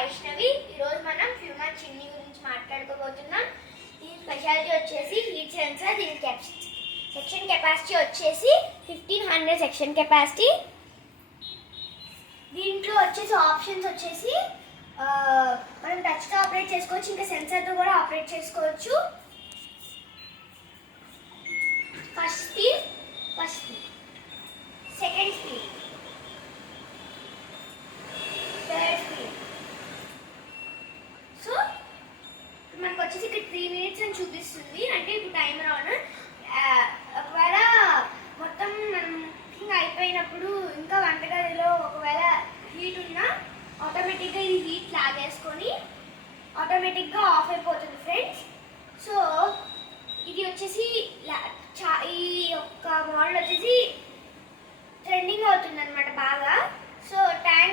వైష్ణవి. ఈరోజు మనం human chimney గురించి మాట్లాడుకోబోతున్నాం. దీని స్పెషాలిటీ వచ్చేసి హీట్ సెన్సార్. దీని సెక్షన్ కెపాసిటీ వచ్చేసి 1500 సెక్షన్ కెపాసిటీ. దీంట్లో వచ్చేసి ఆప్షన్స్ వచ్చేసి మనం టచ్తో ఆపరేట్ చేసుకోవచ్చు, ఇంకా సెన్సార్తో కూడా ఆపరేట్ చేసుకోవచ్చు. First speed, second speed, third speed. So మనకు వచ్చేసి ఇక్కడ 3 minutes అని చూపిస్తుంది, అంటే ఇప్పుడు టైమర్ ఆన్. ఒకవేళ మొత్తం మనం కుకింగ్ అయిపోయినప్పుడు ఇంకా వంటగదిలో ఒకవేళ హీట్ ఉన్నా ఆటోమేటిక్గా ఇది హీట్ లాగేసుకొని ఆటోమేటిక్గా ఆఫ్ అయిపోతుంది ఫ్రెండ్స్. సో ఇది వచ్చేసి ఈ యొక్క మోడల్ వచ్చేసి ట్రెండింగ్ అవుతుంది అనమాట బాగా. So tank